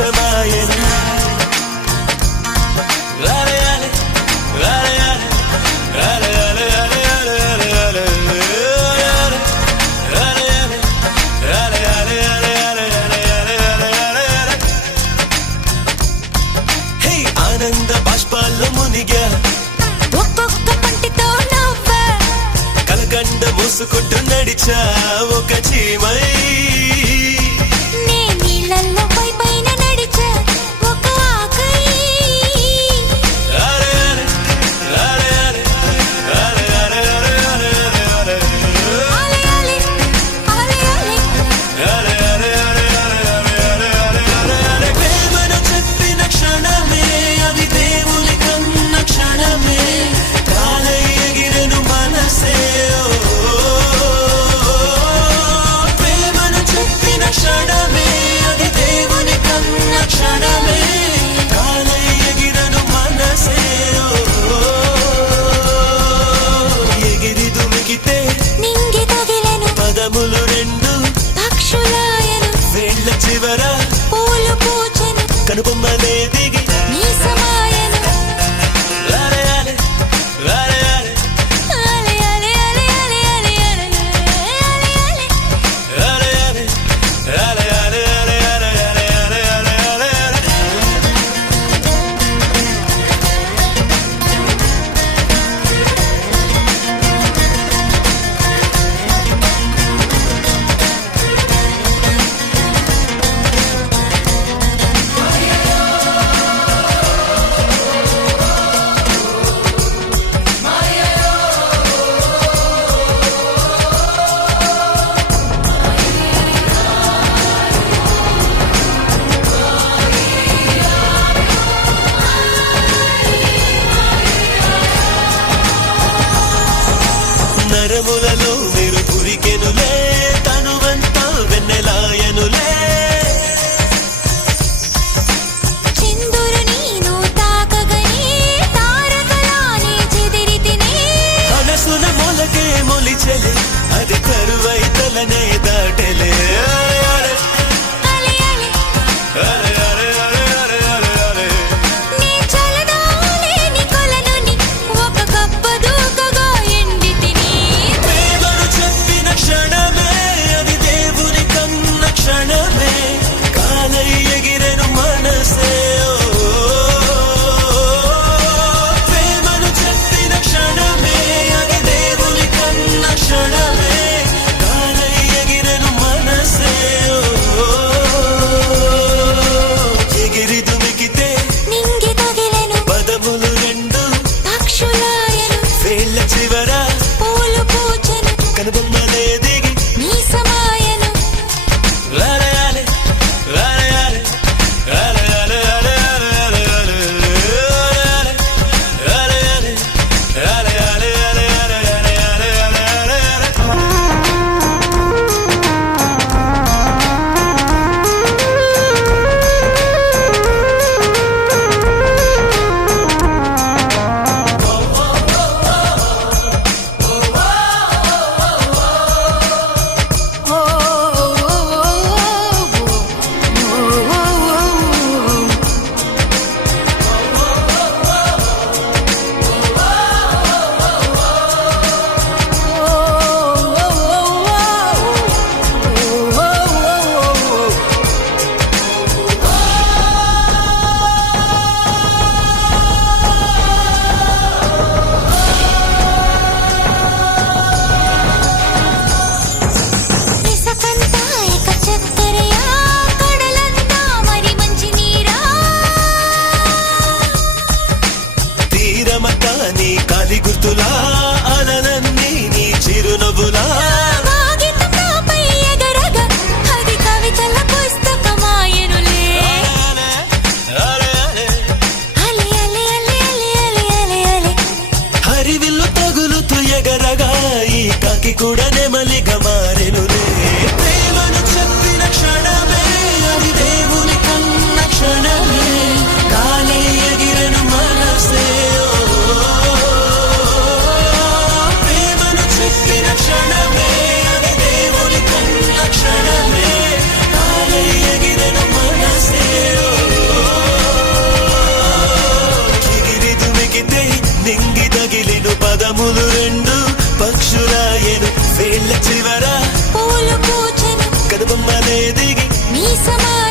మోసమాయను. ఆనంద బాష్పాల్లో మునిగా ఒక్కొక్క పంటితో నవ్వా కలకండ మూసుకుంటూ నడిచా ఒక చీమై. నే నీళ్ళల్లో పైన నడిచా ఒక ఆకై. ప్రేమను చెప్పిన క్షణమే అది దేవుని కన్న క్షణమే. కాలై ఎగిరెను మనసే. ప్రేమను చెప్పిన క్షణమే అది దేవుని కన్న క్షణమే. కాలై ఎగిరెను మనసే. ఎగిరి దుమికితే నింగి తగిలెను పదములు రెండు పక్షులాయను. వేళ్ళ చివర పూలు పూచెను కనుబొమ్మలే దిగి మీసమాయను. లాలే లాలే లాలే లాలే అలే అలే అలే అలే అలే అలే అలే అలే. లాలే లాలే లాలే లాలే లాలే లాలే లాలే లాలే. మీసమాయను